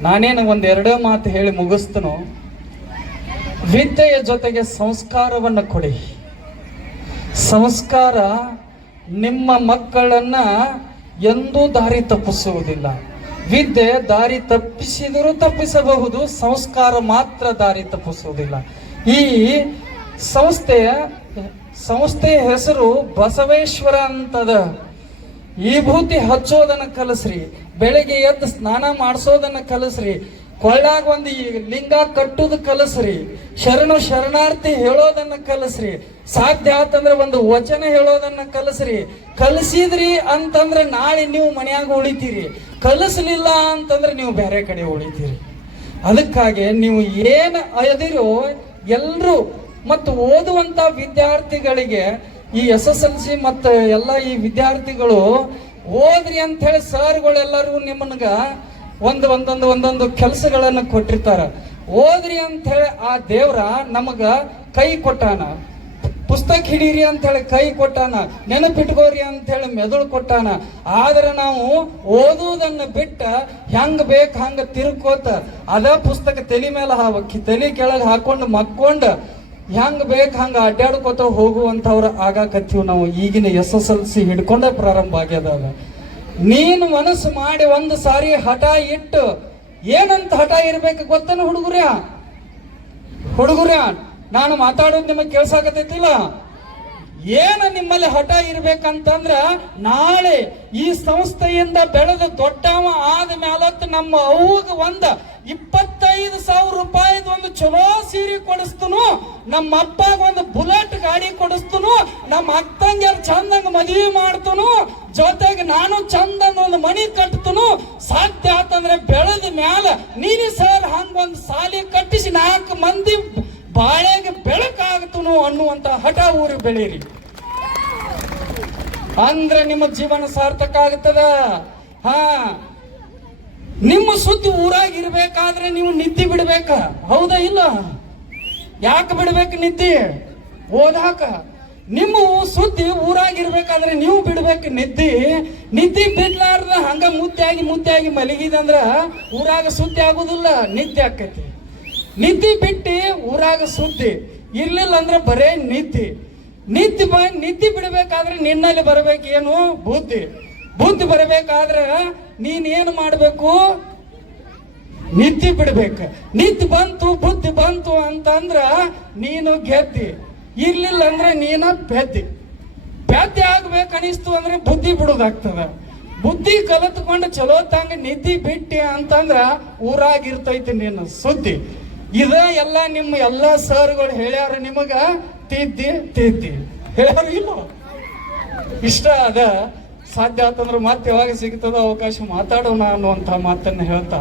ನಾನೇನು ಒಂದೆರಡೇ ಮಾತು ಹೇಳಿ ಮುಗಿಸ್ತನು. ವಿದ್ಯೆಯ ಜೊತೆಗೆ ಸಂಸ್ಕಾರವನ್ನು ಕೊಡಿ. ಸಂಸ್ಕಾರ ನಿಮ್ಮ ಮಕ್ಕಳನ್ನ ಎಂದೂ ದಾರಿ ತಪ್ಪಿಸುವುದಿಲ್ಲ. ವಿದ್ಯೆ ದಾರಿ ತಪ್ಪಿಸಿದರೂ ತಪ್ಪಿಸಬಹುದು, ಸಂಸ್ಕಾರ ಮಾತ್ರ ದಾರಿ ತಪ್ಪಿಸುವುದಿಲ್ಲ. ಈ ಸಂಸ್ಥೆಯ ಸಂಸ್ಥೆಯ ಹೆಸರು ಬಸವೇಶ್ವರ ಅಂತದ. ವಿಭೂತಿ ಹಚ್ಚೋದನ್ನ ಕಲಸ್ರಿ, ಬೆಳಗ್ಗೆ ಎದ್ದು ಸ್ನಾನ ಮಾಡಿಸೋದನ್ನ ಕಲಸ್ರಿ, ಕೊಳ್ಳಾಗ ಒಂದು ಈ ಲಿಂಗ ಕಟ್ಟುದು ಕಲಸ್ರಿ, ಶರಣು ಶರಣಾರ್ಥಿ ಹೇಳೋದನ್ನ ಕಲಸ್ರಿ, ಸಾಧ್ಯ ಆತಂದ್ರೆ ಒಂದು ವಚನ ಹೇಳೋದನ್ನ ಕಲಸ್ರಿ, ಕಲಿಸಿದ್ರಿ ಅಂತಂದ್ರೆ ನಾಳೆ ನೀವು ಮನೆಯಾಗ ಉಳಿತೀರಿ, ಕಲಿಸ್ಲಿಲ್ಲ ಅಂತಂದ್ರೆ ನೀವು ಬೇರೆ ಕಡೆ ಉಳಿತೀರಿ. ಅದಕ್ಕಾಗಿ ನೀವು ಏನು ಅದಿರೋ ಎಲ್ಲರೂ ಮತ್ತು ಓದುವಂತ ವಿದ್ಯಾರ್ಥಿಗಳಿಗೆ ಈ ಎಸ್ ಎಸ್ ಎಲ್ ಸಿ ಮತ್ತು ಎಲ್ಲ ಈ ವಿದ್ಯಾರ್ಥಿಗಳು ಓದ್ರಿ ಅಂತ ಹೇಳಿ ಸರ್ಗಳೆಲ್ಲರೂ ನಿಮ್ಮನ್ಗ ಒಂದು ಒಂದೊಂದು ಒಂದೊಂದು ಕೆಲಸಗಳನ್ನು ಕೊಟ್ಟಿರ್ತಾರೆ. ಓದ್ರಿ ಅಂತ ಹೇಳಿ ಆ ದೇವ್ರ ನಮಗೆ ಕೈ ಕೊಟ್ಟಾನ. ಪುಸ್ತಕ ಹಿಡೀರಿ ಅಂತ ಹೇಳಿ ಕೈ ಕೊಟ್ಟಾನ. ನೆನಪಿಟ್ಕೋರಿ ಅಂತ ಹೇಳಿ ಮೆದುಳು ಕೊಟ್ಟಾನ. ಆದ್ರೆ ನಾವು ಓದುವುದನ್ನ ಬಿಟ್ಟ ಹೆಂಗ್ ಬೇಕು ಹಂಗ ತಿರ್ಕೋತ ಅದ ಪುಸ್ತಕ ತಲೆ ಮೇಲೆ ಹಾಕಿ ತಲೆ ಕೆಳಗೆ ಹಾಕೊಂಡು ಮಕ್ಕೊಂಡ ಹೆಂಗ್ ಬೇಕು ಹಂಗ ಅಡ್ಡಾಡ್ಕೋತ ಹೋಗುವಂತವ್ರ ಆಗಾಕತ್ತೀವಿ ನಾವು. ಈಗಿನ ಎಸ್ ಎಸ್ ಎಲ್ ಸಿ ಹಿಡ್ಕೊಂಡೇ ಪ್ರಾರಂಭ ಆಗ್ಯದ. ನೀನು ಮನಸ್ಸು ಮಾಡಿ ಒಂದು ಸಾರಿ ಹಠ ಇಟ್ಟು, ಏನಂತ ಹಠ ಇರ್ಬೇಕು ಗೊತ್ತೇನು ಹುಡುಗರ್ಯ? ಹುಡುಗರ್ಯ, ನಾನು ಮಾತಾಡೋದು ನಿಮಗೆ ಕೇಳ್ಸಾಕತೈತಿಲ್ಲ ಏನು ನಿಮ್ಮಲ್ಲಿ ಹಠ ಇರ್ಬೇಕಂತಂದ್ರ ನಾಳೆ ಈ ಸಂಸ್ಥೆಯಿಂದ ಬೆಳೆದು ದೊಡ್ಡವ ಆದ ಮ್ಯಾಲತ್ ನಮ್ಮ ಅವ್ಗ ಒಂದ ಇಪ್ಪತ್ತೈದು ಸಾವಿರ ರೂಪಾಯಿದ ಒಂದು ಚಲೋ ಸೀರೆ ಕೊಡಿಸ್ತನು, ನಮ್ಮ ಅಪ್ಪಗ ಒಂದು ಬುಲೆಟ್ ಗಾಡಿ ಕೊಡಿಸ್ತನು, ನಮ್ಮ ಅಕ್ಕಂಗೆ ಚಂದಂಗ ಮದುವೆ ಮಾಡ್ತನು, ಜೊತೆಗೆ ನಾನು ಚಂದಂಗ ಒಂದು ಮನಿ ಕಟ್ತನು, ಸಾಧ್ಯ ಆತಂದ್ರೆ ಬೆಳೆದ ಮ್ಯಾಲ ನೀನು ಸರ್ ಹಂಗ ಒಂದು ಸಾಲಿ ಕಟ್ಟಿಸಿ ನಾಲ್ಕು ಮಂದಿ ಬಾಳೆಗೆ ಬೆಳಕಾಗ್ತನು ಅನ್ನುವಂತ ಹಠ ಊರು ಬೆಳೀರಿ. ಅಂದ್ರೆ ನಿಮ್ಮ ಜೀವನ ಸಾರ್ಥಕ ಆಗ್ತದ? ಹಾ. ನಿಮ್ಮ ಸುದ್ದಿ ಊರಾಗಿರ್ಬೇಕಾದ್ರೆ ನೀವು ನಿದ್ದೆ ಬಿಡ್ಬೇಕ. ಹೌದಾ ಇಲ್ಲ? ಯಾಕೆ ಬಿಡ್ಬೇಕು ನಿದ್ದೆ? ಓದಾಕ ನಿಮ್ಮ ಸುದ್ದಿ ಊರಾಗಿರ್ಬೇಕಾದ್ರೆ ನೀವು ಬಿಡ್ಬೇಕು ನಿದ್ದಿ. ನಿದ್ದೆ ಬಿಡ್ಲಾರ್ದ ಹಂಗ ಮುದ್ದಾಗಿ ಮುದ್ದಾಗಿ ಮಲಗಿದಂದ್ರ ಊರಾಗ ಸುದ್ದಿ ಆಗುದಿಲ್ಲ, ನಿದ್ದೆ ಆಕೈತಿ ನಿದ್ದೆ ಬಿಟ್ಟು ಊರಾಗ ಸುದ್ದಿ ಇರ್ಲಿಲ್ಲ ಅಂದ್ರೆ ಬರೇ ನಿದ್ದೆ. ನಿದ್ದೆ ನಿದ್ದೆ ಬಿಡ್ಬೇಕಾದ್ರೆ ನಿನ್ನಲ್ಲಿ ಬರಬೇಕೇನು ಬುದ್ಧಿ. ಬುದ್ಧಿ ಬರಬೇಕಾದ್ರೆ ನೀನ್ ಏನು ಮಾಡಬೇಕು? ನಿದ್ದೆ ಬಿಡ್ಬೇಕು. ನಿದ್ದೆ ಬಂತು, ಬುದ್ಧಿ ಬಂತು ಅಂತಂದ್ರೆ ನೀನು ಗೆದ್ದಿ. ಇರ್ಲಿಲ್ಲ ಅಂದ್ರೆ ನೀನ ಪೆದ್ದಿ. ಪೆದ್ದಿ ಆಗ್ಬೇಕು ಅನಿಸ್ತು ಅಂದ್ರೆ ಬುದ್ಧಿ ಬಿಡೋದಾಗ್ತದ. ಬುದ್ಧಿ ಕಲಿತ್ಕೊಂಡು ಚಲೋ ತಂಗ ನಿದ್ದಿ ಬಿಟ್ಟಿ ಅಂತಂದ್ರ ಊರಾಗಿರ್ತೈತಿ ನೀನು ಸುದ್ದಿ. ಇದ ಎಲ್ಲ ನಿಮ್ಮ ಎಲ್ಲ ಸರ್ಗಳು ಹೇಳ್ಯಾರ ನಿಮಗ, ತಿದ್ದಿ ತಿದ್ದಿ. ಹೇಳ್ಯಾರ ಇಲ್ಲ ಇಷ್ಟ ಅದ. ಸಾಧ್ಯ ಆತಂದ್ರೆ ಮತ್ತೆ ಯಾವಾಗ ಸಿಗ್ತದ ಅವಕಾಶ ಮಾತಾಡೋಣ ಅನ್ನುವಂತ ಮಾತನ್ನ ಹೇಳ್ತಾ